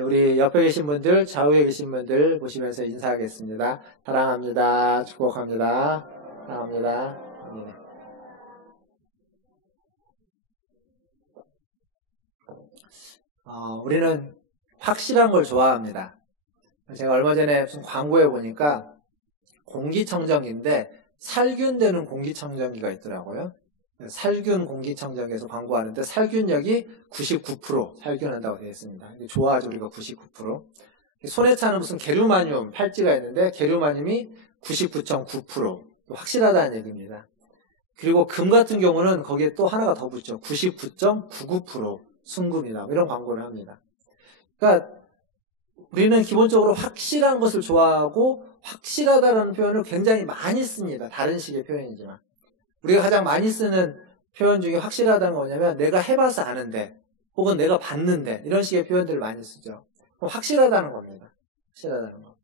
우리 옆에 계신 분들, 좌우에 계신 분들 보시면서 인사하겠습니다. 사랑합니다. 축복합니다. 사랑합니다. 네. 우리는 확실한 걸 좋아합니다. 제가 얼마 전에 무슨 광고에 보니까 공기청정기인데 살균되는 공기청정기가 있더라고요. 살균 공기청정기에서 광고하는데 살균력이 99% 살균한다고 되어 있습니다. 좋아하죠, 우리가 99%. 손에 차는 무슨 게르마늄 팔찌가 있는데 게르마늄이 99.9% 확실하다는 얘기입니다. 그리고 금 같은 경우는 거기에 또 하나가 더 붙죠. 99.99% 순금이다. 이런 광고를 합니다. 그러니까 우리는 기본적으로 확실한 것을 좋아하고 확실하다라는 표현을 굉장히 많이 씁니다. 다른 식의 표현이지만. 우리가 가장 많이 쓰는 표현 중에 확실하다는 건 뭐냐면 내가 해봐서 아는데 혹은 내가 봤는데 이런 식의 표현들을 많이 쓰죠. 그럼 확실하다는 겁니다. 확실하다는 거.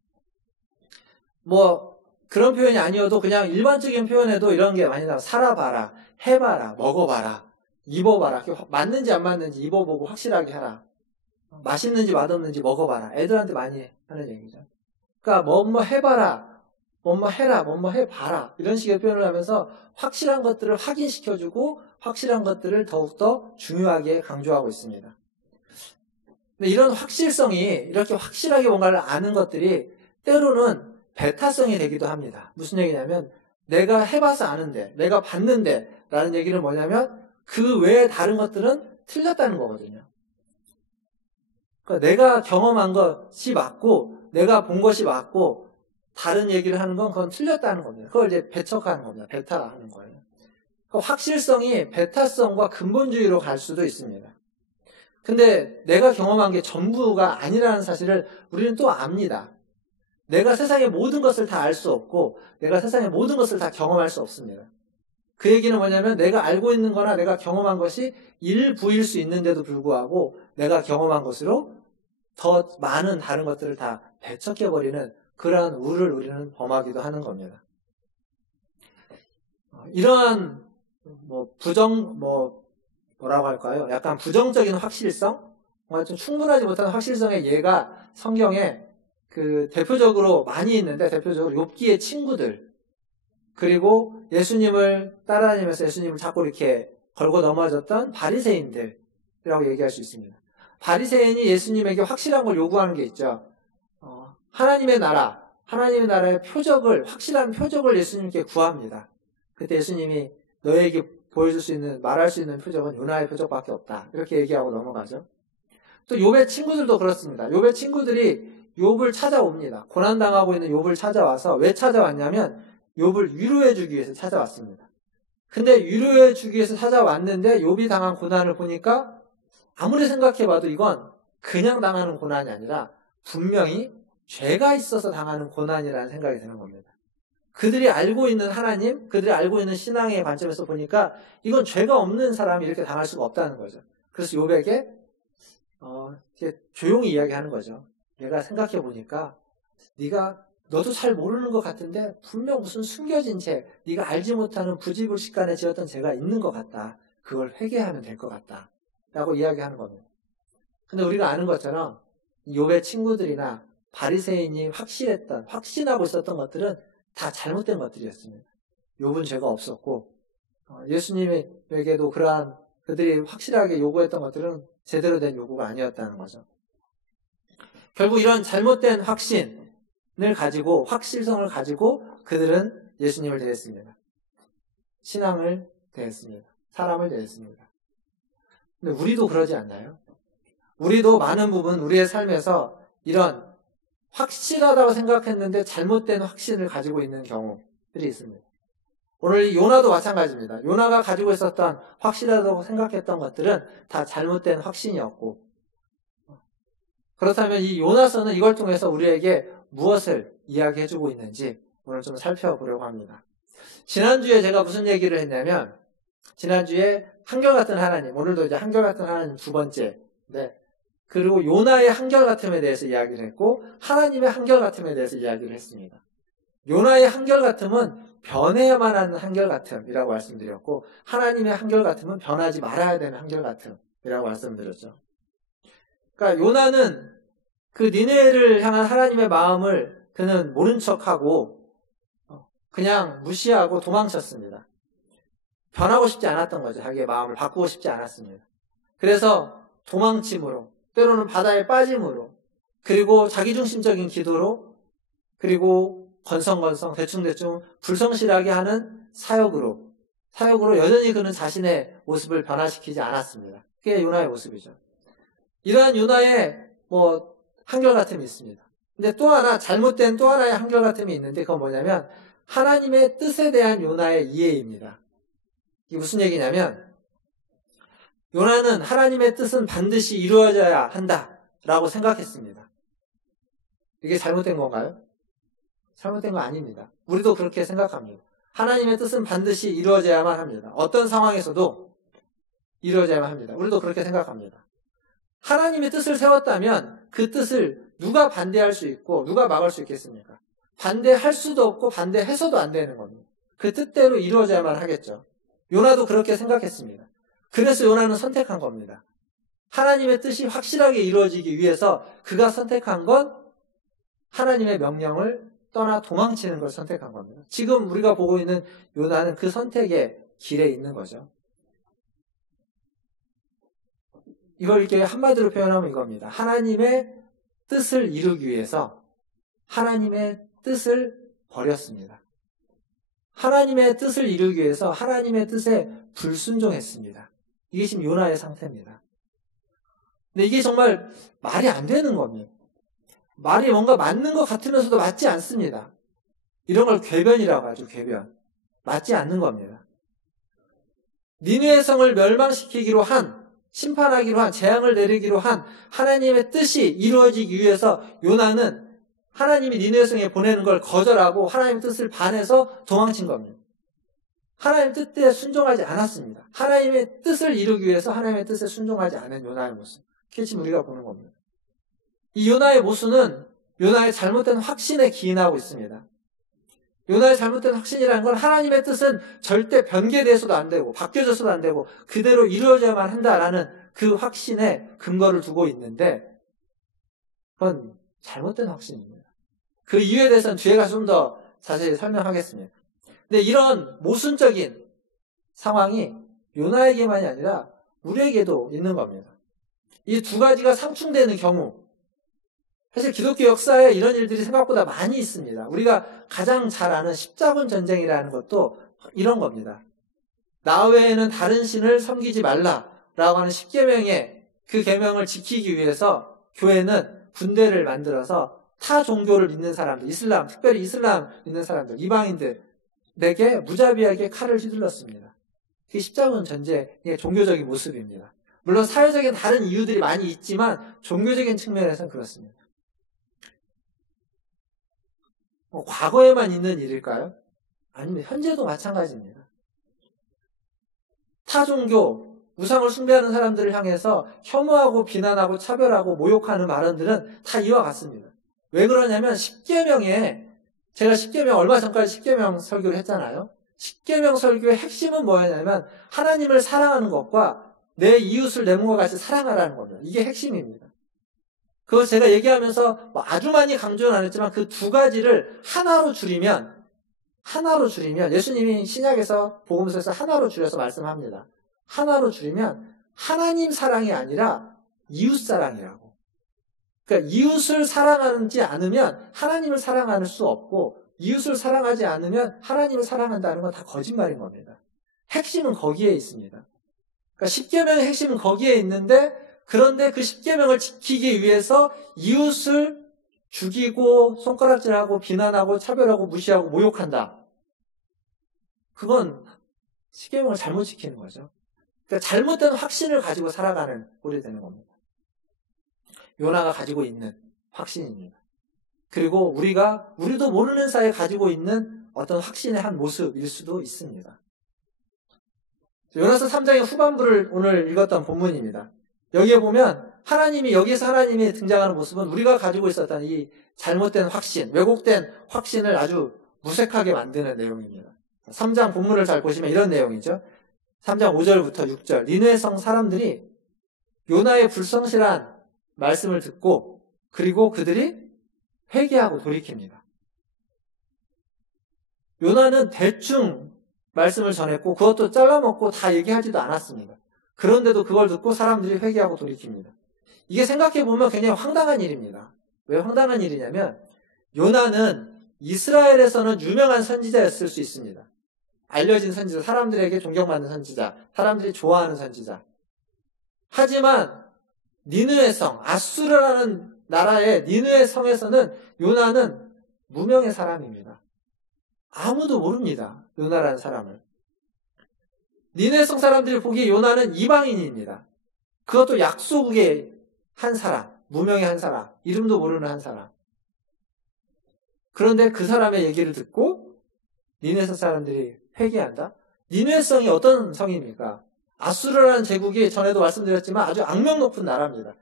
뭐 그런 표현이 아니어도 그냥 일반적인 표현에도 이런 게 많이 나와요. 살아봐라, 해봐라, 먹어봐라, 입어봐라. 맞는지 안 맞는지 입어보고 확실하게 하라. 맛있는지 맛없는지 먹어봐라. 애들한테 많이 하는 얘기죠. 그러니까 뭐뭐 해봐라, 뭐뭐 해라, 뭐뭐 해봐라. 이런 식의 표현을 하면서 확실한 것들을 확인시켜주고 확실한 것들을 더욱더 중요하게 강조하고 있습니다. 근데 이런 확실성이 이렇게 확실하게 뭔가를 아는 것들이 때로는 배타성이 되기도 합니다. 무슨 얘기냐면 내가 해봐서 아는데 내가 봤는데 라는 얘기는 뭐냐면 그 외에 다른 것들은 틀렸다는 거거든요. 그러니까 내가 경험한 것이 맞고 내가 본 것이 맞고 다른 얘기를 하는 건 그건 틀렸다는 겁니다. 그걸 이제 배척하는 겁니다. 배타하는 거예요. 그러니까 확실성이 배타성과 근본주의로 갈 수도 있습니다. 근데 내가 경험한 게 전부가 아니라는 사실을 우리는 또 압니다. 내가 세상의 모든 것을 다 알 수 없고 내가 세상의 모든 것을 다 경험할 수 없습니다. 그 얘기는 뭐냐면 내가 알고 있는 거나 내가 경험한 것이 일부일 수 있는데도 불구하고 내가 경험한 것으로 더 많은 다른 것들을 다 배척해버리는 그러한 우를 우리는 범하기도 하는 겁니다. 이러한 뭐라고 할까요? 약간 부정적인 확실성? 좀 충분하지 못한 확실성의 예가 성경에 대표적으로 많이 있는데 대표적으로 욥기의 친구들 그리고 예수님을 따라다니면서 예수님을 자꾸 이렇게 걸고 넘어졌던 바리새인들이라고 얘기할 수 있습니다. 바리새인이 예수님에게 확실한 걸 요구하는 게 있죠. 하나님의 나라의 표적을 확실한 표적을 예수님께 구합니다. 그때 예수님이 너에게 보여줄 수 있는 말할 수 있는 표적은 요나의 표적밖에 없다. 이렇게 얘기하고 넘어가죠. 또 욥의 친구들도 그렇습니다. 욥의 친구들이 욥을 찾아옵니다. 고난당하고 있는 욥을 찾아와서 왜 찾아왔냐면 욥을 위로해주기 위해서 찾아왔습니다. 근데 위로해주기 위해서 찾아왔는데 욥이 당한 고난을 보니까 아무리 생각해봐도 이건 그냥 당하는 고난이 아니라 분명히 죄가 있어서 당하는 고난이라는 생각이 드는 겁니다. 그들이 알고 있는 하나님, 그들이 알고 있는 신앙의 관점에서 보니까 이건 죄가 없는 사람이 이렇게 당할 수가 없다는 거죠. 그래서 욥에게 조용히 이야기하는 거죠. 내가 생각해보니까 너도 잘 모르는 것 같은데 분명 무슨 숨겨진 죄, 네가 알지 못하는 부지불식간에 지었던 죄가 있는 것 같다. 그걸 회개하면 될 것 같다. 라고 이야기하는 겁니다. 근데 우리가 아는 것처럼 욥의 친구들이나 바리새인이 확신하고 있었던 것들은 다 잘못된 것들이었습니다. 욥은 죄가 없었고 예수님에게도 그러한 그들이 확실하게 요구했던 것들은 제대로 된 요구가 아니었다는 거죠. 결국 이런 잘못된 확신을 가지고 확실성을 가지고 그들은 예수님을 대했습니다. 신앙을 대했습니다. 사람을 대했습니다. 근데 우리도 그러지 않나요? 우리도 많은 부분 우리의 삶에서 이런 확실하다고 생각했는데 잘못된 확신을 가지고 있는 경우들이 있습니다. 오늘 요나도 마찬가지입니다. 요나가 가지고 있었던 확실하다고 생각했던 것들은 다 잘못된 확신이었고 그렇다면 이 요나서는 이걸 통해서 우리에게 무엇을 이야기해주고 있는지 오늘 좀 살펴보려고 합니다. 지난주에 제가 무슨 얘기를 했냐면 지난주에 한결같은 하나님, 오늘도 이제 한결같은 하나님 두 번째 그리고 요나의 한결같음에 대해서 이야기를 했고 하나님의 한결같음에 대해서 이야기를 했습니다. 요나의 한결같음은 변해야만 하는 한결같음이라고 말씀드렸고 하나님의 한결같음은 변하지 말아야 되는 한결같음이라고 말씀드렸죠. 그러니까 요나는 그 니느웨를 향한 하나님의 마음을 그는 모른 척하고 그냥 무시하고 도망쳤습니다. 변하고 싶지 않았던 거죠. 자기의 마음을 바꾸고 싶지 않았습니다. 그래서 도망침으로, 때로는 바다에 빠짐으로, 그리고 자기중심적인 기도로, 그리고 건성건성 대충대충 불성실하게 하는 사역으로 여전히 그는 자신의 모습을 변화시키지 않았습니다. 그게 요나의 모습이죠. 이러한 요나의 한결같음이 있습니다. 근데 또 하나, 잘못된 또 하나의 한결같음이 있는데 그건 뭐냐면 하나님의 뜻에 대한 요나의 이해입니다. 이게 무슨 얘기냐면 요나는 하나님의 뜻은 반드시 이루어져야 한다라고 생각했습니다. 이게 잘못된 건가요? 잘못된 거 아닙니다. 우리도 그렇게 생각합니다. 하나님의 뜻은 반드시 이루어져야만 합니다. 어떤 상황에서도 이루어져야만 합니다. 우리도 그렇게 생각합니다. 하나님의 뜻을 세웠다면 그 뜻을 누가 반대할 수 있고 누가 막을 수 있겠습니까? 반대할 수도 없고 반대해서도 안 되는 겁니다. 그 뜻대로 이루어져야만 하겠죠. 요나도 그렇게 생각했습니다. 그래서 요나는 선택한 겁니다. 하나님의 뜻이 확실하게 이루어지기 위해서 그가 선택한 건 하나님의 명령을 떠나 도망치는 걸 선택한 겁니다. 지금 우리가 보고 있는 요나는 그 선택의 길에 있는 거죠. 이걸 이렇게 한마디로 표현하면 이겁니다. 하나님의 뜻을 이루기 위해서 하나님의 뜻을 버렸습니다. 하나님의 뜻을 이루기 위해서 하나님의 뜻에 불순종했습니다. 이게 지금 요나의 상태입니다. 근데 이게 정말 말이 안 되는 겁니다. 말이 뭔가 맞는 것 같으면서도 맞지 않습니다. 이런 걸 궤변이라고 하죠. 궤변. 맞지 않는 겁니다. 니느웨 성을 멸망시키기로 한, 심판하기로 한, 재앙을 내리기로 한 하나님의 뜻이 이루어지기 위해서 요나는 하나님이 니느웨 성에 보내는 걸 거절하고 하나님의 뜻을 반해서 도망친 겁니다. 하나님의 뜻에 순종하지 않았습니다. 하나님의 뜻을 이루기 위해서 하나님의 뜻에 순종하지 않은 요나의 모습. 그게 지금 우리가 보는 겁니다. 이 요나의 모습은 요나의 잘못된 확신에 기인하고 있습니다. 요나의 잘못된 확신이라는 건 하나님의 뜻은 절대 변개돼서도 안 되고 바뀌어져서도 안 되고 그대로 이루어져야만 한다라는 그 확신에 근거를 두고 있는데 그건 잘못된 확신입니다. 그 이유에 대해서는 뒤에 가서 좀 더 자세히 설명하겠습니다. 근데 이런 모순적인 상황이 요나에게만이 아니라 우리에게도 있는 겁니다. 이 두 가지가 상충되는 경우, 사실 기독교 역사에 이런 일들이 생각보다 많이 있습니다. 우리가 가장 잘 아는 십자군 전쟁이라는 것도 이런 겁니다. 나 외에는 다른 신을 섬기지 말라라고 하는 십계명의 그 계명을 지키기 위해서 교회는 군대를 만들어서 타 종교를 믿는 사람들, 이슬람, 특별히 이슬람 믿는 사람들, 이방인들에게 무자비하게 칼을 휘둘렀습니다. 그게 십자군 전쟁의 종교적인 모습입니다. 물론 사회적인 다른 이유들이 많이 있지만 종교적인 측면에서는 그렇습니다. 과거에만 있는 일일까요? 아닙니다. 현재도 마찬가지입니다. 타 종교, 우상을 숭배하는 사람들을 향해서 혐오하고 비난하고 차별하고 모욕하는 발언들은 다 이와 같습니다. 왜 그러냐면 제가 십계명 얼마 전까지 십계명 설교를 했잖아요. 십계명 설교의 핵심은 뭐였냐면 하나님을 사랑하는 것과 내 이웃을 내 몸과 같이 사랑하라는 겁니다. 이게 핵심입니다. 그거 제가 얘기하면서 아주 많이 강조는 안 했지만 그 두 가지를 하나로 줄이면 예수님이 신약에서 복음서에서 하나로 줄여서 말씀합니다. 하나로 줄이면 하나님 사랑이 아니라 이웃 사랑이라고. 그러니까 이웃을 사랑하지 않으면 하나님을 사랑할 수 없고 이웃을 사랑하지 않으면 하나님을 사랑한다는 건 다 거짓말인 겁니다. 핵심은 거기에 있습니다. 그러니까 십계명의 핵심은 거기에 있는데 그런데 그 십계명을 지키기 위해서 이웃을 죽이고 손가락질하고 비난하고 차별하고 무시하고 모욕한다. 그건 십계명을 잘못 지키는 거죠. 그러니까 잘못된 확신을 가지고 살아가는 꼴이 되는 겁니다. 요나가 가지고 있는 확신입니다. 그리고 우리도 모르는 사이에 가지고 있는 어떤 확신의 한 모습일 수도 있습니다. 요나서 3장의 후반부를 오늘 읽었던 본문입니다. 여기에 보면 여기에서 하나님이 등장하는 모습은 우리가 가지고 있었던 이 잘못된 확신, 왜곡된 확신을 아주 무색하게 만드는 내용입니다. 3장 본문을 잘 보시면 이런 내용이죠. 3장 5절부터 6절. 니느웨 성 사람들이 요나의 불성실한 말씀을 듣고 그리고 그들이 회개하고 돌이킵니다. 요나는 대충 말씀을 전했고 그것도 잘라먹고 다 얘기하지도 않았습니다. 그런데도 그걸 듣고 사람들이 회개하고 돌이킵니다. 이게 생각해보면 굉장히 황당한 일입니다. 왜 황당한 일이냐면 요나는 이스라엘에서는 유명한 선지자였을 수 있습니다. 알려진 선지자, 사람들에게 존경받는 선지자, 사람들이 좋아하는 선지자. 하지만 니느웨 성, 아수르라는 나라의 니느웨 성에서는 요나는 무명의 사람입니다. 아무도 모릅니다. 요나라는 사람을. 니느웨 성 사람들이 보기에 요나는 이방인입니다. 그것도 약소국의 한 사람, 무명의 한 사람, 이름도 모르는 한 사람. 그런데 그 사람의 얘기를 듣고 니느웨 성 사람들이 회개한다? 니느웨 성이 어떤 성입니까? 아수르라는 제국이 전에도 말씀드렸지만 아주 악명 높은 나라입니다.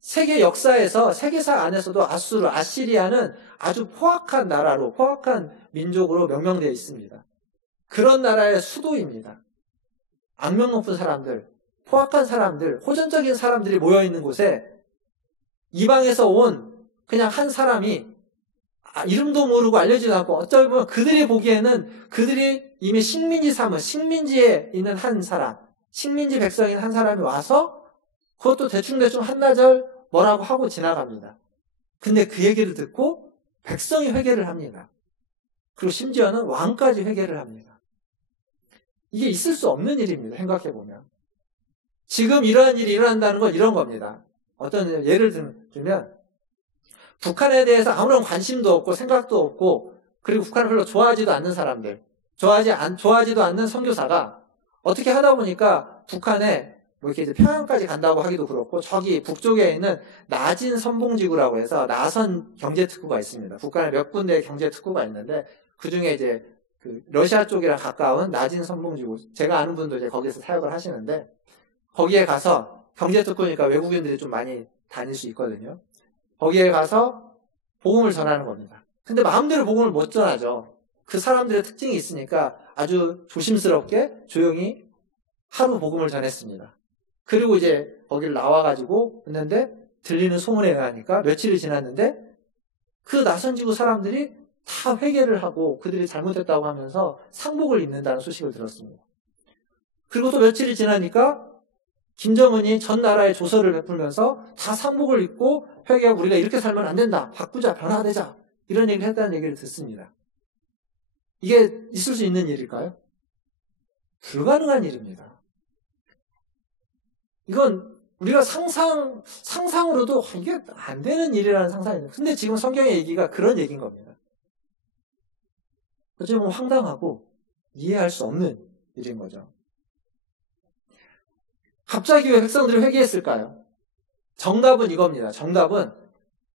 세계 역사에서, 세계사 안에서도 아수르, 아시리아는 아주 포악한 나라로, 포악한 민족으로 명명되어 있습니다. 그런 나라의 수도입니다. 악명 높은 사람들, 포악한 사람들, 호전적인 사람들이 모여있는 곳에 이방에서 온 그냥 한 사람이 이름도 모르고 알려지도 않고 어쩌면 보면 그들이 보기에는 그들이 이미 식민지 삼은, 식민지에 있는 한 사람, 식민지 백성인 한 사람이 와서 그것도 대충대충 한나절 뭐라고 하고 지나갑니다. 근데 그 얘기를 듣고 백성이 회개를 합니다. 그리고 심지어는 왕까지 회개를 합니다. 이게 있을 수 없는 일입니다. 생각해보면. 지금 이러한 일이 일어난다는 건 이런 겁니다. 어떤 예를 들면 북한에 대해서 아무런 관심도 없고 생각도 없고 그리고 북한을 별로 좋아하지도 않는 사람들, 좋아하지도 않는 선교사가 어떻게 하다 보니까 북한에 뭐 이렇게 이제 평양까지 간다고 하기도 그렇고 저기 북쪽에 있는 나진 선봉지구라고 해서 나선 경제특구가 있습니다. 북한에 몇 군데의 경제특구가 있는데 그 중에 이제 그 러시아 쪽이랑 가까운 나진 선봉지구, 제가 아는 분도 이제 거기서 사역을 하시는데 거기에 가서 경제특구니까 외국인들이 좀 많이 다닐 수 있거든요. 거기에 가서 복음을 전하는 겁니다. 근데 마음대로 복음을 못 전하죠. 그 사람들의 특징이 있으니까 아주 조심스럽게 조용히 하루 복음을 전했습니다. 그리고 이제 거기를 나와가지고 했는데 들리는 소문에 의하니까 며칠이 지났는데 그 나선지구 사람들이 다 회개를 하고 그들이 잘못했다고 하면서 상복을 입는다는 소식을 들었습니다. 그리고 또 며칠이 지나니까 김정은이 전 나라에 조서를 베풀면서 다 상복을 입고 회개하고 우리가 이렇게 살면 안 된다. 바꾸자. 변화되자. 이런 얘기를 했다는 얘기를 듣습니다. 이게 있을 수 있는 일일까요? 불가능한 일입니다. 이건 우리가 상상으로도 이게 안 되는 일이라는 상상이에요. 근데 지금 성경의 얘기가 그런 얘기인 겁니다. 어찌 보면 황당하고 이해할 수 없는 일인 거죠. 갑자기 왜 백성들이 회개했을까요? 정답은 이겁니다. 정답은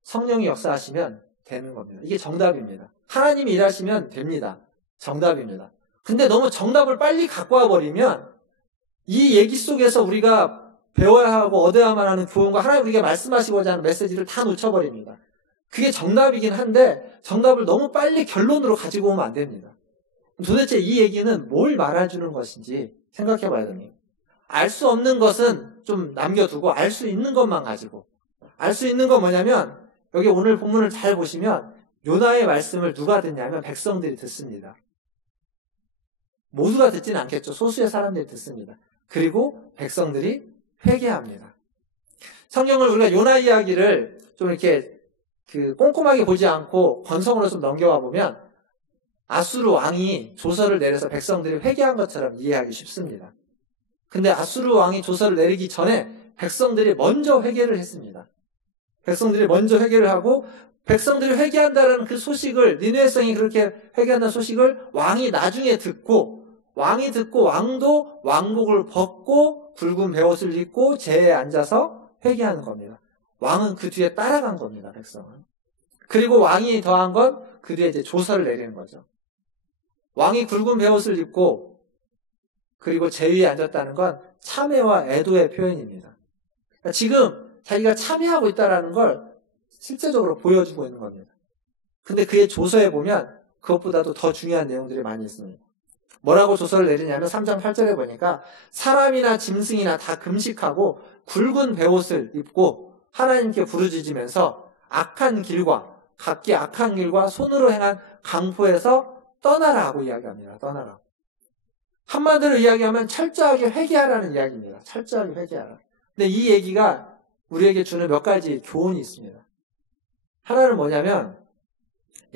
성령이 역사하시면 되는 겁니다. 이게 정답입니다. 하나님이 일하시면 됩니다. 정답입니다. 근데 너무 정답을 빨리 갖고 와버리면 이 얘기 속에서 우리가 배워야 하고 얻어야만 하는 교훈과 하나님 우리가 말씀하시고자 하는 메시지를 다 놓쳐버립니다. 그게 정답이긴 한데 정답을 너무 빨리 결론으로 가지고 오면 안 됩니다. 도대체 이 얘기는 뭘 말해주는 것인지 생각해봐야 됩니다. 알 수 없는 것은 좀 남겨두고 알 수 있는 것만 가지고. 알 수 있는 건 뭐냐면 여기 오늘 본문을 잘 보시면 요나의 말씀을 누가 듣냐면 백성들이 듣습니다. 모두가 듣지는 않겠죠. 소수의 사람들이 듣습니다. 그리고 백성들이 회개합니다. 성경을 우리가 요나 이야기를 좀 이렇게 꼼꼼하게 보지 않고 건성으로 좀 넘겨와 보면 아수르 왕이 조서를 내려서 백성들이 회개한 것처럼 이해하기 쉽습니다. 근데 아수르 왕이 조서를 내리기 전에 백성들이 먼저 회개를 했습니다. 백성들이 먼저 회개를 하고 백성들이 회개한다는 그 소식을 니느웨 성이 그렇게 회개한다는 소식을 왕이 나중에 듣고 왕도 왕복을 벗고 굵은 베옷을 입고 제에 앉아서 회개하는 겁니다. 왕은 그 뒤에 따라간 겁니다. 백성은. 그리고 왕이 더한 건 그 뒤에 이제 조서를 내리는 거죠. 왕이 굵은 베옷을 입고 그리고 제 위에 앉았다는 건 참회와 애도의 표현입니다. 그러니까 지금 자기가 참회하고 있다는 걸 실제적으로 보여주고 있는 겁니다. 근데 그의 조서에 보면 그것보다도 더 중요한 내용들이 많이 있습니다. 뭐라고 조서를 내리냐면 3장 8절에 보니까 사람이나 짐승이나 다 금식하고 굵은 베옷을 입고 하나님께 부르짖으면서 각기 악한 길과 손으로 행한 강포에서 떠나라고 이야기합니다. 떠나라. 한마디로 이야기하면 철저하게 회개하라는 이야기입니다. 철저하게 회개하라. 근데 이 얘기가 우리에게 주는 몇 가지 교훈이 있습니다. 하나는 뭐냐면,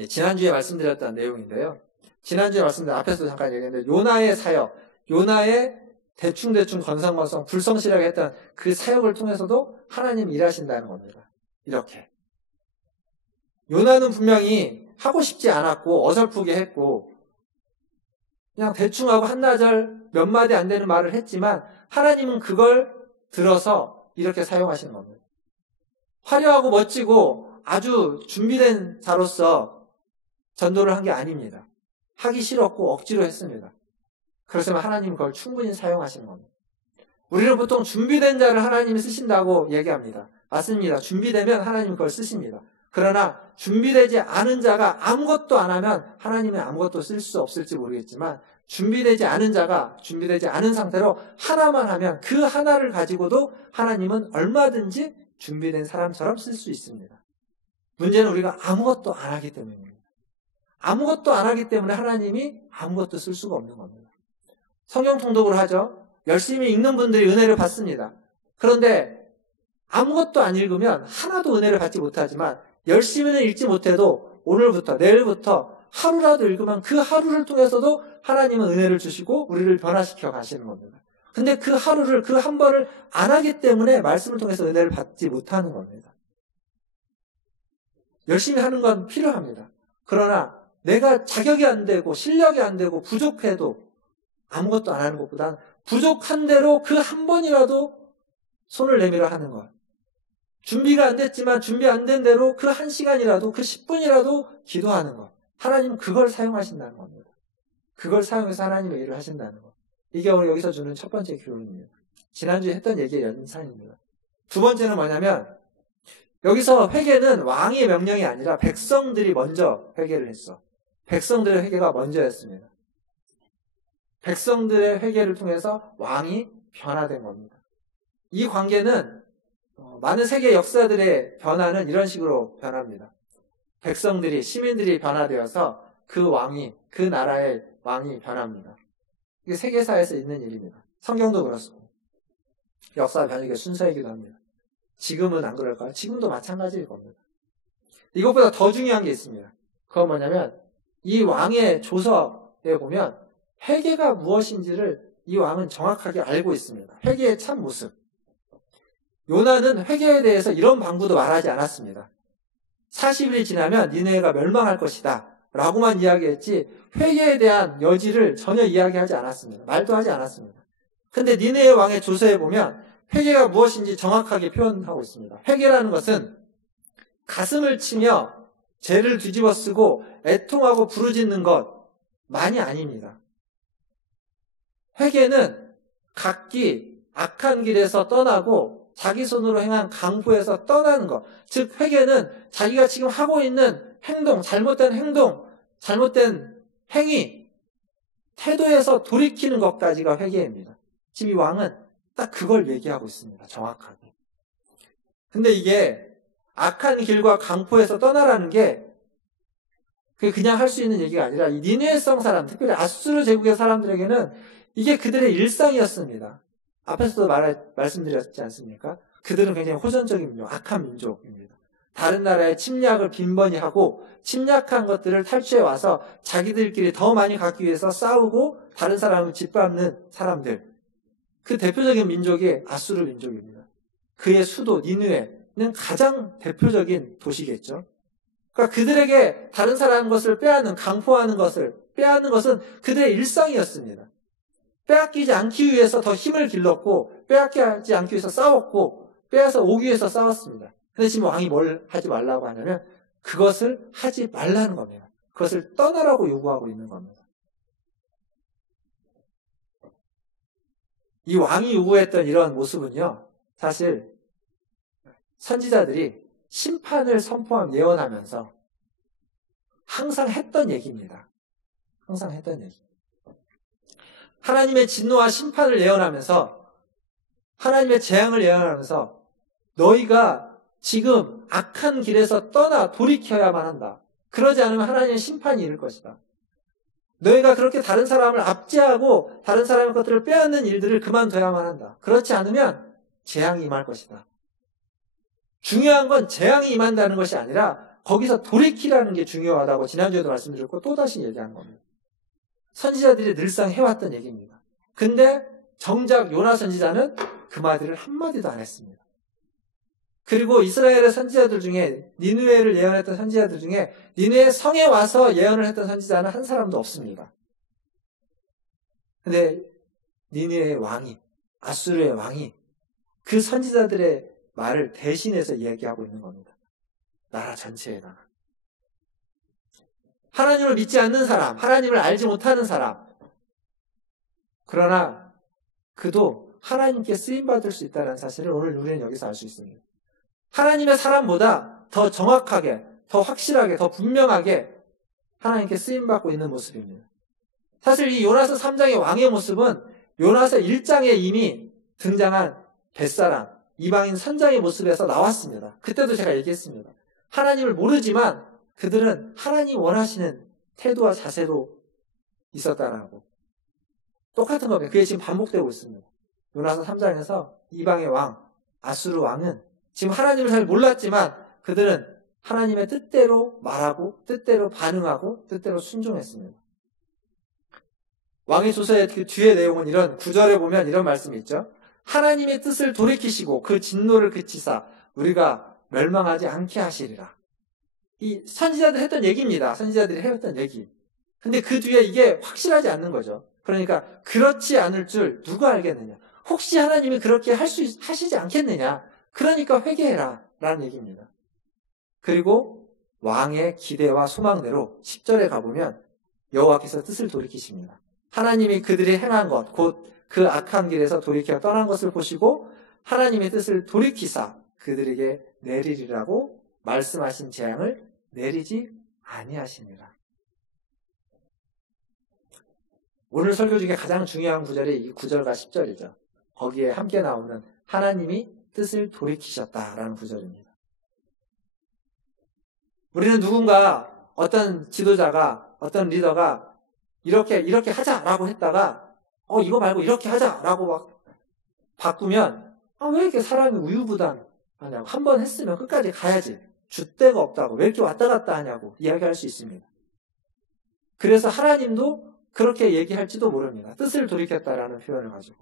지난주에 말씀드렸던 내용인데요. 지난주에 말씀드린 앞에서도 잠깐 얘기했는데, 요나의 사역, 요나의 대충대충 건성건성 불성실하게 했던 그 사역을 통해서도 하나님 일하신다는 겁니다. 이렇게. 요나는 분명히 하고 싶지 않았고 어설프게 했고 그냥 대충 하고 한나절 몇 마디 안 되는 말을 했지만 하나님은 그걸 들어서 이렇게 사용하시는 겁니다. 화려하고 멋지고 아주 준비된 자로서 전도를 한 게 아닙니다. 하기 싫었고 억지로 했습니다. 그렇지만 하나님은 그걸 충분히 사용하시는 겁니다. 우리는 보통 준비된 자를 하나님이 쓰신다고 얘기합니다. 맞습니다. 준비되면 하나님은 그걸 쓰십니다. 그러나 준비되지 않은 자가 아무것도 안 하면 하나님은 아무것도 쓸 수 없을지 모르겠지만 준비되지 않은 자가 준비되지 않은 상태로 하나만 하면 그 하나를 가지고도 하나님은 얼마든지 준비된 사람처럼 쓸 수 있습니다. 문제는 우리가 아무것도 안 하기 때문입니다. 아무것도 안 하기 때문에 하나님이 아무것도 쓸 수가 없는 겁니다. 성경 통독을 하죠. 열심히 읽는 분들이 은혜를 받습니다. 그런데 아무것도 안 읽으면 하나도 은혜를 받지 못하지만 열심히는 읽지 못해도 오늘부터 내일부터 하루라도 읽으면 그 하루를 통해서도 하나님은 은혜를 주시고 우리를 변화시켜 가시는 겁니다. 근데 그 하루를 그 한 번을 안 하기 때문에 말씀을 통해서 은혜를 받지 못하는 겁니다. 열심히 하는 건 필요합니다. 그러나 내가 자격이 안 되고 실력이 안 되고 부족해도 아무것도 안 하는 것보다는 부족한 대로 그 한 번이라도 손을 내밀어 하는 것. 준비가 안 됐지만 준비 안 된 대로 그 1시간이라도 그 10분이라도 기도하는 것. 하나님은 그걸 사용하신다는 겁니다. 그걸 사용해서 하나님의 일을 하신다는 것. 이게 오늘 여기서 주는 첫 번째 교훈입니다. 지난주에 했던 얘기의 연상입니다. 두 번째는 뭐냐면 여기서 회개는 왕의 명령이 아니라 백성들이 먼저 회개를 했어. 백성들의 회개가 먼저였습니다. 백성들의 회개를 통해서 왕이 변화된 겁니다. 이 관계는 많은 세계 역사들의 변화는 이런 식으로 변합니다. 백성들이, 시민들이 변화되어서 그 왕이, 그 나라의 왕이 변합니다. 이게 세계사에서 있는 일입니다. 성경도 그렇습니다. 역사 변혁의 순서이기도 합니다. 지금은 안 그럴까요? 지금도 마찬가지일 겁니다. 이것보다 더 중요한 게 있습니다. 그건 뭐냐면 이 왕의 조서에 보면 회개가 무엇인지를 이 왕은 정확하게 알고 있습니다. 회개의 참 모습. 요나는 회개에 대해서 이런 방구도 말하지 않았습니다. 40일이 지나면 니네가 멸망할 것이다 라고만 이야기했지 회개에 대한 여지를 전혀 이야기하지 않았습니다. 말도 하지 않았습니다. 근데 니네의 왕의 조서에 보면 회개가 무엇인지 정확하게 표현하고 있습니다. 회개라는 것은 가슴을 치며 죄를 뒤집어 쓰고 애통하고 부르짖는 것만이 아닙니다. 회개는 각기 악한 길에서 떠나고 자기 손으로 행한 강포에서 떠나는 것. 즉 회개는 자기가 지금 하고 있는 행동, 잘못된 행위, 태도에서 돌이키는 것까지가 회개입니다. 지금 이 왕은 딱 그걸 얘기하고 있습니다. 정확하게. 근데 이게 악한 길과 강포에서 떠나라는 게 그냥 할 수 있는 얘기가 아니라 이 니느웨성 사람, 특별히 아수르 제국의 사람들에게는 이게 그들의 일상이었습니다. 앞에서도 말씀드렸지 않습니까? 그들은 굉장히 호전적인 민족, 악한 민족입니다. 다른 나라의 침략을 빈번히 하고 침략한 것들을 탈취해 와서 자기들끼리 더 많이 갖기 위해서 싸우고 다른 사람을 짓밟는 사람들. 그 대표적인 민족이 아수르 민족입니다. 그의 수도 니느웨는 가장 대표적인 도시겠죠. 그러니까 그들에게 다른 사람 것을 빼앗는, 강포하는 것을 빼앗는 것은 그들의 일상이었습니다. 빼앗기지 않기 위해서 더 힘을 길렀고 빼앗기지 않기 위해서 싸웠고 빼앗아 오기 위해서 싸웠습니다. 근데 지금 왕이 뭘 하지 말라고 하냐면 그것을 하지 말라는 겁니다. 그것을 떠나라고 요구하고 있는 겁니다. 이 왕이 요구했던 이런 모습은요, 사실 선지자들이 심판을 선포하며 예언하면서 항상 했던 얘기입니다. 항상 했던 얘기. 하나님의 진노와 심판을 예언하면서 하나님의 재앙을 예언하면서 너희가 지금 악한 길에서 떠나 돌이켜야만 한다. 그러지 않으면 하나님의 심판이 이를 것이다. 너희가 그렇게 다른 사람을 압제하고 다른 사람의 것들을 빼앗는 일들을 그만둬야만 한다. 그렇지 않으면 재앙이 임할 것이다. 중요한 건 재앙이 임한다는 것이 아니라 거기서 돌이키라는 게 중요하다고 지난주에도 말씀드렸고 또다시 얘기한 겁니다. 선지자들이 늘상 해왔던 얘기입니다. 근데 정작 요나 선지자는 그 말들을 한마디도 안 했습니다. 그리고 이스라엘의 선지자들 중에 니느웨를 예언했던 선지자들 중에 니느웨 성에 와서 예언을 했던 선지자는 한 사람도 없습니다. 근데 니느웨의 왕이, 아수르의 왕이 그 선지자들의 말을 대신해서 얘기하고 있는 겁니다. 나라 전체에다가. 하나님을 믿지 않는 사람, 하나님을 알지 못하는 사람. 그러나 그도 하나님께 쓰임받을 수 있다는 사실을 오늘 우리는 여기서 알 수 있습니다. 하나님의 사람보다 더 정확하게, 더 확실하게, 더 분명하게 하나님께 쓰임받고 있는 모습입니다. 사실 이 요나서 3장의 왕의 모습은 요나서 1장에 이미 등장한 벳사람, 이방인 선장의 모습에서 나왔습니다. 그때도 제가 얘기했습니다. 하나님을 모르지만 그들은 하나님 원하시는 태도와 자세로 있었다라고. 똑같은 겁니다. 그게 지금 반복되고 있습니다. 요나서 3장에서 이방의 왕, 아수르 왕은 지금 하나님을 잘 몰랐지만 그들은 하나님의 뜻대로 말하고 뜻대로 반응하고 뜻대로 순종했습니다. 왕의 조서의 그 뒤의 내용은 이런 9절에 보면 이런 말씀이 있죠. 하나님의 뜻을 돌이키시고 그 진노를 그치사 우리가 멸망하지 않게 하시리라. 이 선지자들 했던 얘기입니다. 선지자들이 해왔던 얘기. 근데 그 뒤에 이게 확실하지 않는 거죠. 그러니까 그렇지 않을 줄 누가 알겠느냐. 혹시 하나님이 그렇게 하시지 않겠느냐. 그러니까 회개해라 라는 얘기입니다. 그리고 왕의 기대와 소망대로 10절에 가보면 여호와께서 뜻을 돌이키십니다. 하나님이 그들이 행한 것, 곧 그 악한 길에서 돌이켜 떠난 것을 보시고 하나님의 뜻을 돌이키사 그들에게 내리리라고 말씀하신 재앙을 내리지 아니하시니라. 오늘 설교 중에 가장 중요한 구절이 이 9절과 10절이죠. 거기에 함께 나오는 하나님이 뜻을 돌이키셨다라는 구절입니다. 우리는 누군가 어떤 지도자가 어떤 리더가 이렇게 하자라고 했다가 이거 말고 이렇게 하자라고 막 바꾸면 왜 이렇게 사람이 우유부단하냐고. 한 번 했으면 끝까지 가야지. 줏대가 없다고. 왜 이렇게 왔다 갔다 하냐고 이야기할 수 있습니다. 그래서 하나님도 그렇게 얘기할지도 모릅니다. 뜻을 돌이켰다라는 표현을 가지고.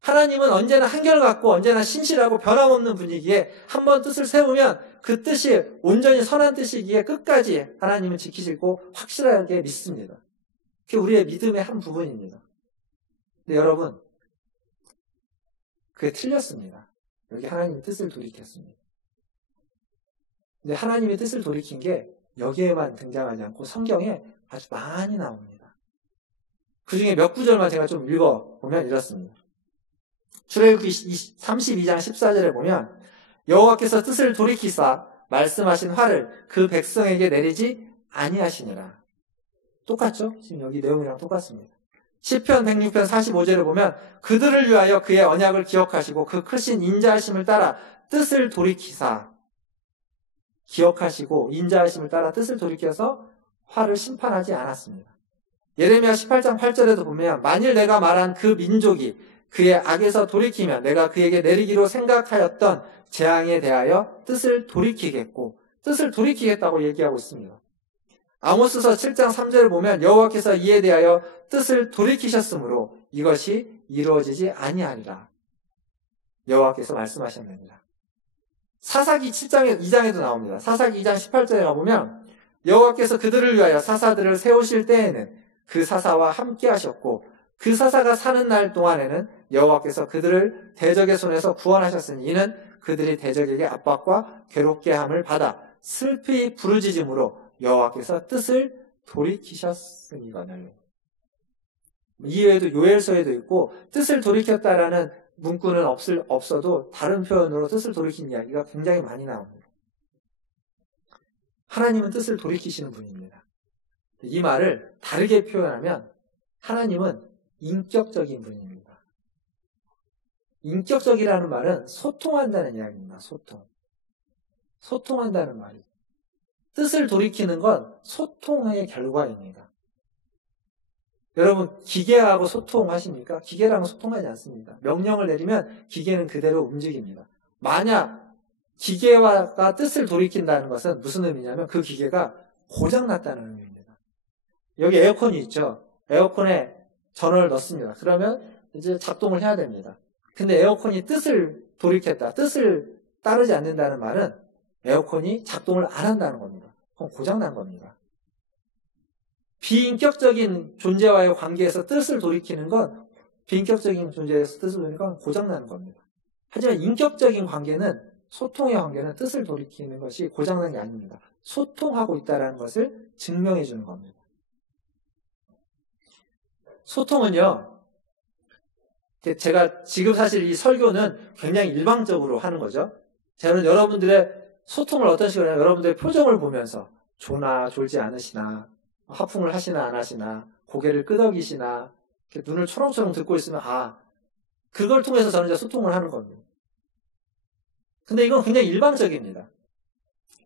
하나님은 언제나 한결같고 언제나 신실하고 변함없는 분위기에 한 번 뜻을 세우면 그 뜻이 온전히 선한 뜻이기에 끝까지 하나님은 지키시고 확실하게 믿습니다. 그게 우리의 믿음의 한 부분입니다. 근데 여러분, 그게 틀렸습니다. 여기 하나님의 뜻을 돌이켰습니다. 근데 하나님의 뜻을 돌이킨 게 여기에만 등장하지 않고 성경에 아주 많이 나옵니다. 그 중에 몇 구절만 제가 좀 읽어보면 이렇습니다. 출애굽기 32장 14절에 보면 여호와께서 뜻을 돌이키사 말씀하신 화를 그 백성에게 내리지 아니하시니라. 똑같죠? 지금 여기 내용이랑 똑같습니다. 시편 106편 45절에 보면 그들을 위하여 그의 언약을 기억하시고 그 크신 인자하심을 따라 뜻을 돌이키사 기억하시고 인자하심을 따라 뜻을 돌이켜서 화를 심판하지 않았습니다. 예레미야 18장 8절에도 보면 만일 내가 말한 그 민족이 그의 악에서 돌이키면 내가 그에게 내리기로 생각하였던 재앙에 대하여 뜻을 돌이키겠고 뜻을 돌이키겠다고 얘기하고 있습니다. 아모스서 7장 3절을 보면 여호와께서 이에 대하여 뜻을 돌이키셨으므로 이것이 이루어지지 아니하리라. 여호와께서 말씀하셨느니라. 사사기 7장 2장에도 나옵니다. 사사기 2장 18절에 가보면 여호와께서 그들을 위하여 사사들을 세우실 때에는 그 사사와 함께 하셨고 그 사사가 사는 날 동안에는 여호와께서 그들을 대적의 손에서 구원하셨으니 이는 그들이 대적에게 압박과 괴롭게 함을 받아 슬피 부르짖음으로 여호와께서 뜻을 돌이키셨으니거늘. 이외에도 요엘서에도 있고 뜻을 돌이켰다라는 문구는 없어도 다른 표현으로 뜻을 돌이킨 이야기가 굉장히 많이 나옵니다. 하나님은 뜻을 돌이키시는 분입니다. 이 말을 다르게 표현하면 하나님은 인격적인 분입니다. 인격적이라는 말은 소통한다는 이야기입니다. 소통. 소통한다는 말이죠. 뜻을 돌이키는 건 소통의 결과입니다. 여러분, 기계하고 소통하십니까? 기계랑은 소통하지 않습니다. 명령을 내리면 기계는 그대로 움직입니다. 만약 기계가 뜻을 돌이킨다는 것은 무슨 의미냐면 그 기계가 고장났다는 의미입니다. 여기 에어컨이 있죠. 에어컨에 전원을 넣습니다. 그러면 이제 작동을 해야 됩니다. 근데 에어컨이 뜻을 돌이켰다. 뜻을 따르지 않는다는 말은 에어컨이 작동을 안 한다는 겁니다. 그럼 고장난 겁니다. 비인격적인 존재와의 관계에서 뜻을 돌이키는 건 비인격적인 존재에서 뜻을 돌이키는 건 고장나는 겁니다. 하지만 인격적인 관계는 소통의 관계는 뜻을 돌이키는 것이 고장난 게 아닙니다. 소통하고 있다는 것을 증명해 주는 겁니다. 소통은요, 제가 지금 사실 이 설교는 굉장히 일방적으로 하는 거죠. 저는 여러분들의 소통을 어떤 식으로 하냐면 여러분들의 표정을 보면서 조나 졸지 않으시나 하품을 하시나 안 하시나 고개를 끄덕이시나 이렇게 눈을 초롱초롱 듣고 있으면 그걸 통해서 저는 이제 소통을 하는 겁니다. 근데 이건 굉장히 일방적입니다.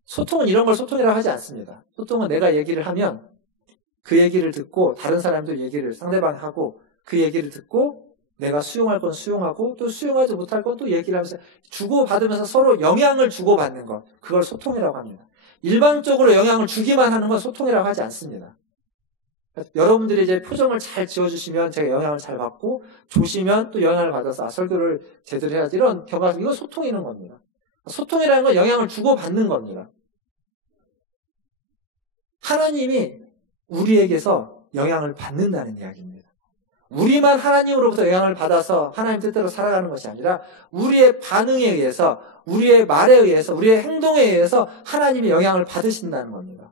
소통은 이런 걸 소통이라고 하지 않습니다. 소통은 내가 얘기를 하면 그 얘기를 듣고 다른 사람도 얘기를 상대방이 하고 그 얘기를 듣고 내가 수용할 건 수용하고 또 수용하지 못할 건 또 얘기를 하면서 주고받으면서 서로 영향을 주고받는 것, 그걸 소통이라고 합니다. 일방적으로 영향을 주기만 하는 건 소통이라고 하지 않습니다. 여러분들이 이제 표정을 잘 지어주시면 제가 영향을 잘 받고 조시면 또 영향을 받아서 설교를 제대로 해야지 이런 경험, 이건 소통이는 겁니다. 소통이라는 건 영향을 주고받는 겁니다. 하나님이 우리에게서 영향을 받는다는 이야기입니다. 우리만 하나님으로부터 영향을 받아서 하나님 뜻대로 살아가는 것이 아니라 우리의 반응에 의해서, 우리의 말에 의해서, 우리의 행동에 의해서 하나님이 영향을 받으신다는 겁니다.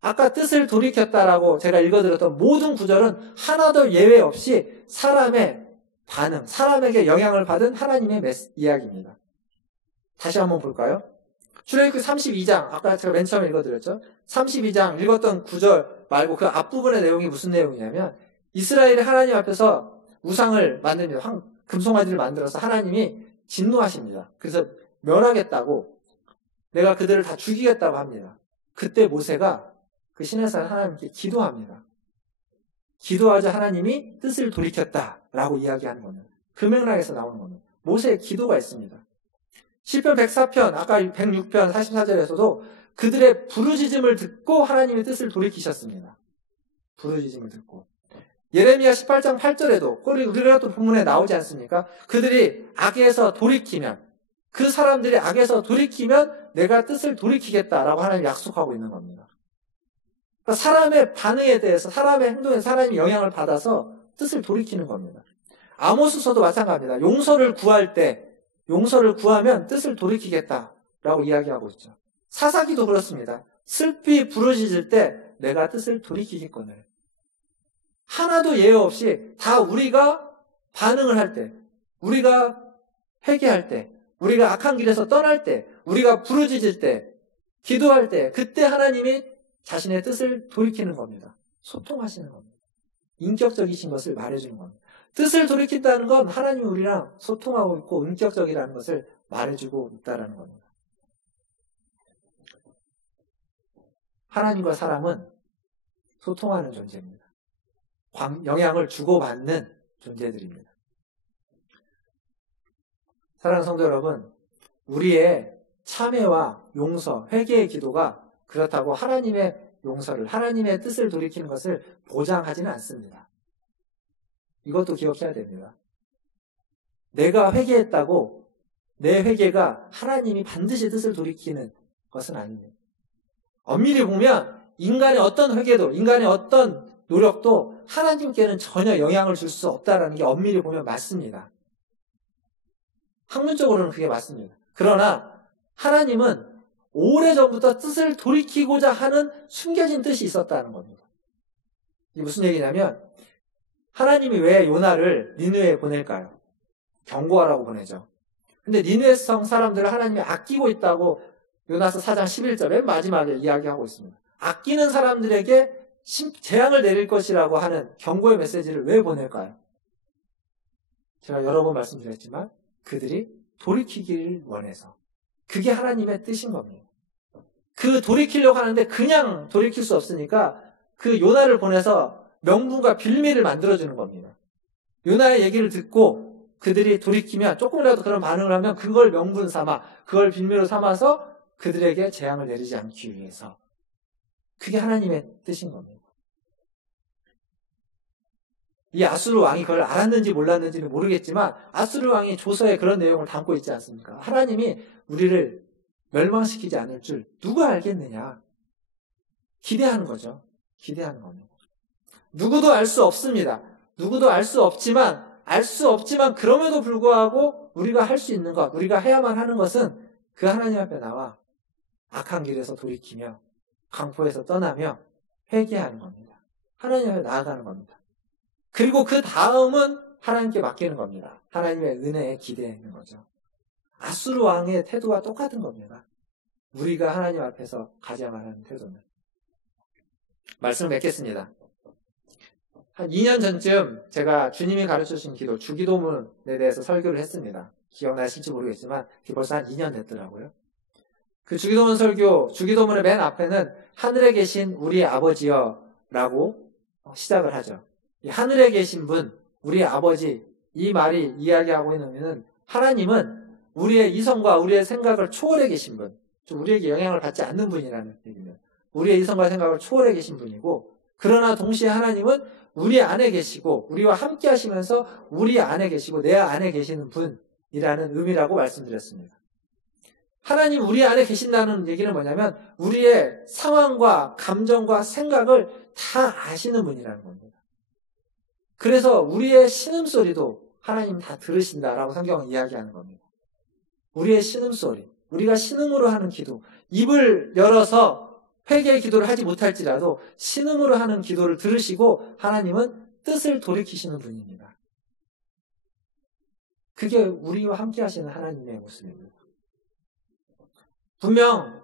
아까 뜻을 돌이켰다라고 제가 읽어드렸던 모든 구절은 하나도 예외 없이 사람의 반응, 사람에게 영향을 받은 하나님의 이야기입니다. 다시 한번 볼까요? 출애굽기 32장, 아까 제가 맨 처음에 읽어드렸죠? 32장 읽었던 구절 말고 그 앞부분의 내용이 무슨 내용이냐면 이스라엘이 하나님 앞에서 우상을 만듭니다. 금송아지를 만들어서 하나님이 진노하십니다. 그래서 멸하겠다고, 내가 그들을 다 죽이겠다고 합니다. 그때 모세가 그 시내산 하나님께 기도합니다. 기도하자 하나님이 뜻을 돌이켰다라고 이야기하는 겁니다. 그 맥락에서 나오는 겁니다. 모세의 기도가 있습니다. 시편 104편, 아까 106편 44절에서도 그들의 부르짖음을 듣고 하나님의 뜻을 돌이키셨습니다. 부르짖음을 듣고. 예레미야 18장 8절에도 우리가 또 본문에 나오지 않습니까? 그들이 악에서 돌이키면, 그 사람들이 악에서 돌이키면 내가 뜻을 돌이키겠다라고 하나님이 약속하고 있는 겁니다. 그러니까 사람의 반응에 대해서, 사람의 행동에 사람이 영향을 받아서 뜻을 돌이키는 겁니다. 아모스서도 마찬가지입니다. 용서를 구하면 뜻을 돌이키겠다라고 이야기하고 있죠. 사사기도 그렇습니다. 슬피 부르짖을 때 내가 뜻을 돌이키겠거늘. 하나도 예외 없이 다 우리가 반응을 할 때, 우리가 회개할 때, 우리가 악한 길에서 떠날 때, 우리가 부르짖을 때, 기도할 때, 그때 하나님이 자신의 뜻을 돌이키는 겁니다. 소통하시는 겁니다. 인격적이신 것을 말해주는 겁니다. 뜻을 돌이킨다는 건 하나님이 우리랑 소통하고 있고 인격적이라는 것을 말해주고 있다는 겁니다. 하나님과 사람은 소통하는 존재입니다. 영향을 주고받는 존재들입니다. 사랑하는 성도 여러분, 우리의 참회와 용서, 회개의 기도가 그렇다고 하나님의 용서를, 하나님의 뜻을 돌이키는 것을 보장하지는 않습니다. 이것도 기억해야 됩니다. 내가 회개했다고 내 회개가 하나님이 반드시 뜻을 돌이키는 것은 아닙니다. 엄밀히 보면 인간의 어떤 회개도, 인간의 어떤 노력도 하나님께는 전혀 영향을 줄 수 없다는 게 엄밀히 보면 맞습니다. 학문적으로는 그게 맞습니다. 그러나 하나님은 오래전부터 뜻을 돌이키고자 하는 숨겨진 뜻이 있었다는 겁니다. 이게 무슨 얘기냐면 하나님이 왜 요나를 니느웨에 보낼까요? 경고하라고 보내죠. 근데 니느웨 성 사람들을 하나님이 아끼고 있다고 요나서 4장 11절 맨 마지막에 이야기하고 있습니다. 아끼는 사람들에게 재앙을 내릴 것이라고 하는 경고의 메시지를 왜 보낼까요? 제가 여러 번 말씀드렸지만 그들이 돌이키기를 원해서, 그게 하나님의 뜻인 겁니다. 그 돌이키려고 하는데 그냥 돌이킬 수 없으니까 그 요나를 보내서 명분과 빌미를 만들어주는 겁니다. 요나의 얘기를 듣고 그들이 돌이키면 조금이라도 그런 반응을 하면 그걸 명분 삼아, 그걸 빌미로 삼아서 그들에게 재앙을 내리지 않기 위해서. 그게 하나님의 뜻인 겁니다. 이 아수르 왕이 그걸 알았는지 몰랐는지는 모르겠지만 아수르 왕이 조서에 그런 내용을 담고 있지 않습니까? 하나님이 우리를 멸망시키지 않을 줄 누가 알겠느냐? 기대하는 거죠. 기대하는 겁니다. 누구도 알 수 없습니다. 누구도 알 수 없지만 그럼에도 불구하고 우리가 할 수 있는 것, 우리가 해야만 하는 것은 그 하나님 앞에 나와 악한 길에서 돌이키며 강포에서 떠나며 회개하는 겁니다. 하나님 앞에 나아가는 겁니다. 그리고 그 다음은 하나님께 맡기는 겁니다. 하나님의 은혜에 기대하는 거죠. 아수르 왕의 태도와 똑같은 겁니다. 우리가 하나님 앞에서 가져야만 하는 태도는. 말씀을 맺겠습니다. 한 2년 전쯤 제가 주님이 가르쳐주신 기도, 주기도문에 대해서 설교를 했습니다. 기억나실지 모르겠지만 벌써 한 2년 됐더라고요. 그 주기도문 설교, 주기도문의 맨 앞에는 하늘에 계신 우리 아버지여 라고 시작을 하죠. 이 하늘에 계신 분, 우리 아버지, 이 말이 이야기하고 있는 의미는 하나님은 우리의 이성과 우리의 생각을 초월해 계신 분, 좀 우리에게 영향을 받지 않는 분이라는 얘기는 우리의 이성과 생각을 초월해 계신 분이고, 그러나 동시에 하나님은 우리 안에 계시고 우리와 함께 하시면서 우리 안에 계시고 내 안에 계시는 분이라는 의미라고 말씀드렸습니다. 하나님 우리 안에 계신다는 얘기는 뭐냐면 우리의 상황과 감정과 생각을 다 아시는 분이라는 겁니다. 그래서 우리의 신음소리도 하나님 다 들으신다라고 성경은 이야기하는 겁니다. 우리의 신음소리, 우리가 신음으로 하는 기도, 입을 열어서 회개의 기도를 하지 못할지라도 신음으로 하는 기도를 들으시고 하나님은 뜻을 돌이키시는 분입니다. 그게 우리와 함께 하시는 하나님의 모습입니다. 분명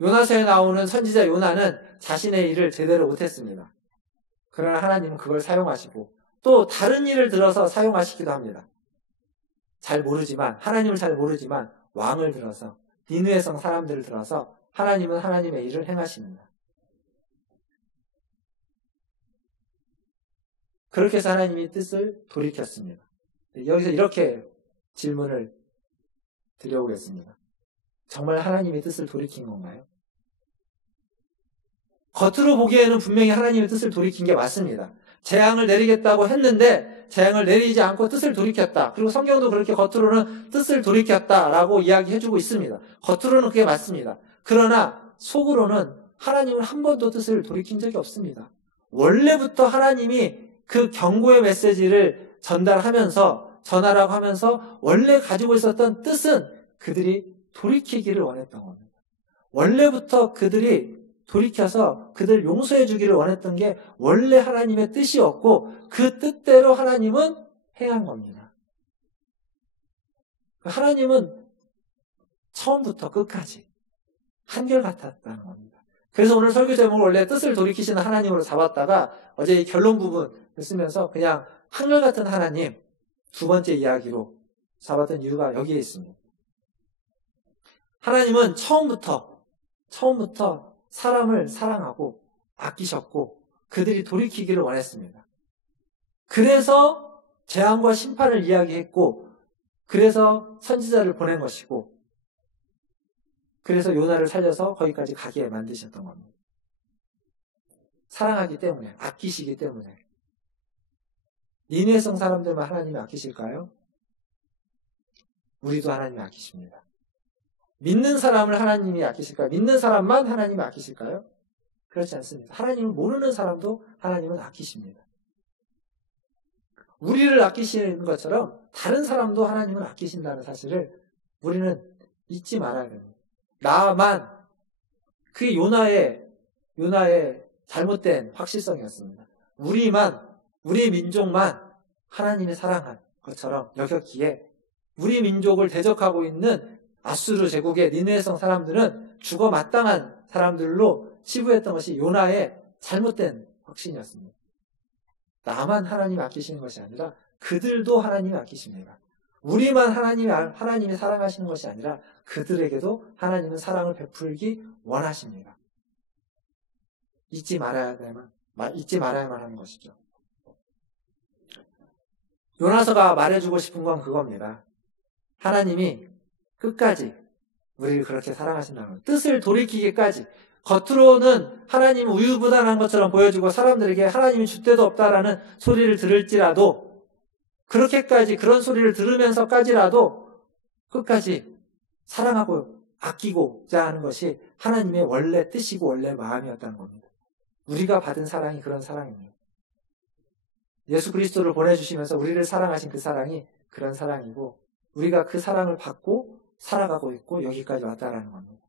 요나서에 나오는 선지자 요나는 자신의 일을 제대로 못했습니다. 그러나 하나님은 그걸 사용하시고 또 다른 일을 들어서 사용하시기도 합니다. 잘 모르지만, 하나님을 잘 모르지만 왕을 들어서, 니느웨 성 사람들을 들어서 하나님은 하나님의 일을 행하십니다. 그렇게 해서 하나님이 뜻을 돌이켰습니다. 여기서 이렇게 질문을 드려보겠습니다. 정말 하나님의 뜻을 돌이킨 건가요? 겉으로 보기에는 분명히 하나님의 뜻을 돌이킨 게 맞습니다. 재앙을 내리겠다고 했는데 재앙을 내리지 않고 뜻을 돌이켰다. 그리고 성경도 그렇게 겉으로는 뜻을 돌이켰다라고 이야기해주고 있습니다. 겉으로는 그게 맞습니다. 그러나 속으로는 하나님은 한 번도 뜻을 돌이킨 적이 없습니다. 원래부터 하나님이 그 경고의 메시지를 전하라고 하면서 원래 가지고 있었던 뜻은 그들이 돌이키기를 원했던 겁니다. 원래부터 그들이 돌이켜서 그들 용서해 주기를 원했던 게 원래 하나님의 뜻이었고 그 뜻대로 하나님은 행한 겁니다. 하나님은 처음부터 끝까지 한결같았다는 겁니다. 그래서 오늘 설교 제목을 원래 뜻을 돌이키시는 하나님으로 잡았다가 어제 이 결론 부분을 쓰면서 그냥 한결같은 하나님 두 번째 이야기로 잡았던 이유가 여기에 있습니다. 하나님은 처음부터 사람을 사랑하고 아끼셨고 그들이 돌이키기를 원했습니다. 그래서 재앙과 심판을 이야기했고 그래서 선지자를 보낸 것이고 그래서 요나를 살려서 거기까지 가게 만드셨던 겁니다. 사랑하기 때문에, 아끼시기 때문에. 니느웨 성 사람들만 하나님이 아끼실까요? 우리도 하나님이 아끼십니다. 믿는 사람을 하나님이 아끼실까요? 믿는 사람만 하나님이 아끼실까요? 그렇지 않습니다. 하나님을 모르는 사람도 하나님은 아끼십니다. 우리를 아끼시는 것처럼 다른 사람도 하나님을 아끼신다는 사실을 우리는 잊지 말아야 됩니다. 나만, 그게 요나의 잘못된 확실성이었습니다. 우리 민족만 하나님이 사랑한 것처럼 여겼기에 우리 민족을 대적하고 있는 아수르 제국의 니느웨 성 사람들은 죽어 마땅한 사람들로 치부했던 것이 요나의 잘못된 확신이었습니다. 나만 하나님이 아끼시는 것이 아니라 그들도 하나님이 아끼십니다. 우리만 하나님이 사랑하시는 것이 아니라 그들에게도 하나님은 사랑을 베풀기 원하십니다. 잊지 말아야만 하는 것이죠. 요나서가 말해주고 싶은 건 그겁니다. 하나님이 끝까지 우리를 그렇게 사랑하신다는 것. 뜻을 돌이키기까지. 겉으로는 하나님은 우유부단한 것처럼 보여주고 사람들에게 하나님이 줏대도 없다라는 소리를 들을지라도 그렇게까지 그런 소리를 들으면서까지라도 끝까지 사랑하고 아끼고자 하는 것이 하나님의 원래 뜻이고 원래 마음이었다는 겁니다. 우리가 받은 사랑이 그런 사랑입니다. 예수 그리스도를 보내주시면서 우리를 사랑하신 그 사랑이 그런 사랑이고 우리가 그 사랑을 받고 살아가고 있고 여기까지 왔다라는 겁니다.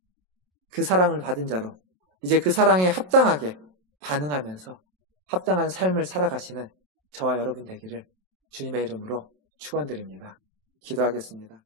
그 사랑을 받은 자로 이제 그 사랑에 합당하게 반응하면서 합당한 삶을 살아가시는 저와 여러분 되기를 주님의 이름으로 축원드립니다. 기도하겠습니다.